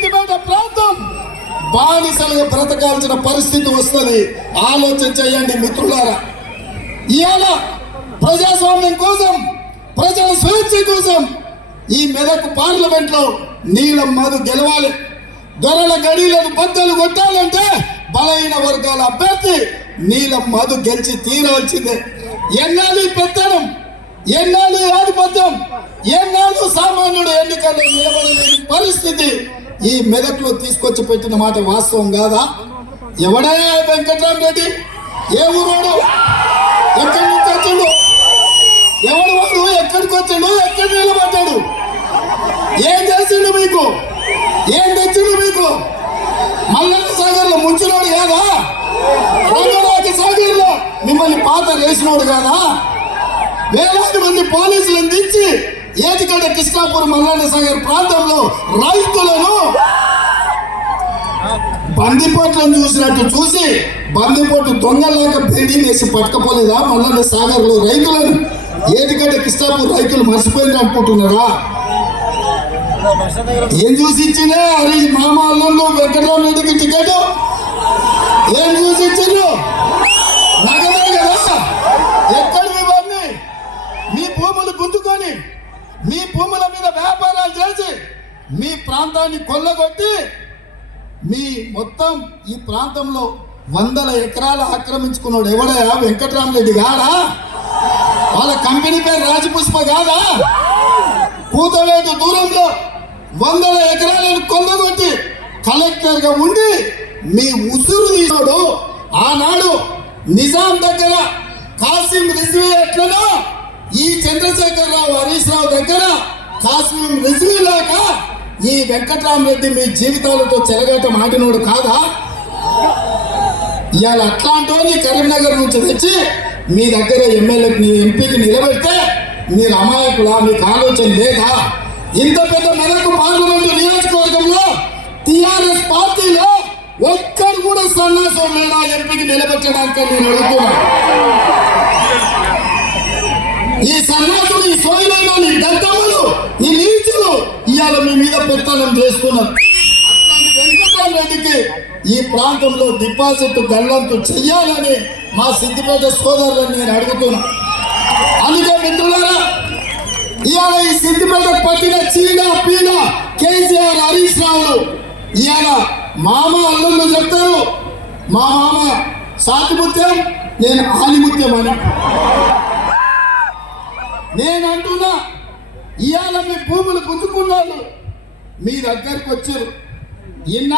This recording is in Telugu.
సిద్దిపేట ప్రాంతం బానిసలుగా బ్రతకాల్సిన పరిస్థితి వస్తుంది. ఆలోచన చేయండి మిత్రులారా. ఇవాళ ప్రజాస్వామ్యం కోసం, ప్రజల స్వేచ్ఛ కోసం ఈ మెదక్ పార్లమెంట్ లో నీలం మధు గెలవాలి. దొరల గడిలను బద్దలు కొట్టాలంటే బలహీన వర్గాల అభ్యర్థి నీలం మధు గెలిచి తీరాల్సిందే. ఎన్నాళ్ళు పెత్తనం, ఎన్నాళ్ళు ఆధిపత్యం, ఎన్నాళ్ళు సామాన్యుడు ఎన్నికల్లో నిలబడలేని పరిస్థితి ఈ మెదక్లో తీసుకొచ్చి పెట్టిన మాట వాస్తవం కాదా? ఎవడయ్యా వెంకట్రామరెడ్డి? ఏ ఊరోడు? ఎక్కడి నుంచి వచ్చాడు? ఎవడు వాడు? ఎక్కడికి వచ్చాడు? ఎక్కడ నిలబడ్డాడు? ఏం చేసిండు మీకు? ఏం తెచ్చిండు మీకు? మల్లన్న సాగర్ లో ముంచినోడు కాదా? రంగరాజ సాగర్ లో మిమ్మల్ని పాత వేసినోడు కాదా? వేలాది మంది పోలీసులను దించి ఏటిగడ్డ కృష్ణాపూర్ మల్లన్న సాగర్ ప్రాంతంలో రైతులను బందిపోట్లను చూసినట్టు చూసి బందిపోటు దొంగలాగా బిల్డింగ్ వేసి పట్టుకపోలేదా? మల్లన్న సాగర్ లో రైతులను ఏటిగడ్డ కృష్ణాపూర్ రైతులు మర్చిపోయింది అనుకుంటున్నారా? ఏం చూసి ఇచ్చిందే అరే మామ అల్లుళ్ళు వెంకటరామరెడ్డికి టికెట్? ఏం చూసి ఇచ్చిండ్రు? నగదే కదా. ఎక్కడ ఇవన్నీ? మీ భూములు గుంజుకొని, మీ భూముల మీద వ్యాపారాలు చేసి, మీ ప్రాంతాన్ని కొల్లగొట్టి, మీ మొత్తం ఈ ప్రాంతంలో 100 ఎకరాలు ఆక్రమించుకున్నాడు ఎవడయా? వెంకటరామరెడ్డి గాడా? వాళ్ళ కంపెనీ పేరు రాజపుష్ప కాదా? కూతవేటు దూరంలో 100 ఎకరాలను కొల్లగొట్టి కలెక్టర్ గా ఉండి మీ ఉసురు తీసాడు. ఆనాడు నిజాం దగ్గర కాసిం రిజ్వీ ఎట్లనో ఈ చంద్రశేఖరరావు హరీష్ రావు దగ్గర కాసిం రిజ్వీ లాగా ఈ వెంకటరామరెడ్డి మీ జీవితాలతో చెలగాటం ఆడినోడు కాదా? ఇవాళ అట్లాంటి కరీంనగర్ నుంచి తెచ్చి మీ దగ్గర ఎమ్మెల్యేకి ఎంపీకి నిలబెడితే మీరు అమాయకులా? మీకు ఆలోచన లేదా? ఇంత పెద్ద మెదక్ పార్లమెంటు నియోజకవర్గంలో టిఆర్ఎస్ పార్టీలో ఒక్కడు కూడా సన్నాసం లేడా ఎంపీకి నిలబెట్టడానికి? నేను అడుగుతున్నా. ఈ సన్నాసులు, ఈ సోయిలైన, ఈ దద్దమ్మలు, ఈ నీచులు ఇవాళ మీ మీద పెత్తనం చేస్తున్నారు. అట్లాంటి వెంకటరామరెడ్డికి ఈ ప్రాంతంలో డిపాజిట్ గల్లంతు చెయ్యాలని మా సిద్దిపేట సోదరులను నేను అడుగుతున్నా. అందుకే మిత్రులారా, ఇవాళ ఈ సిద్దిపేటకు పట్టిన చీడ పీడ కేసీఆర్ హరీష్ రావులు ఇవాళ మామ అల్లుళ్ళు చెప్తారు. మా మామ సాతిముత్యం, నేను ఆలిముత్యం అని నేను అంటున్నా. ఇవాళ మీ భూములు గుంజుకున్నారు, మీ దగ్గరికి వచ్చారు.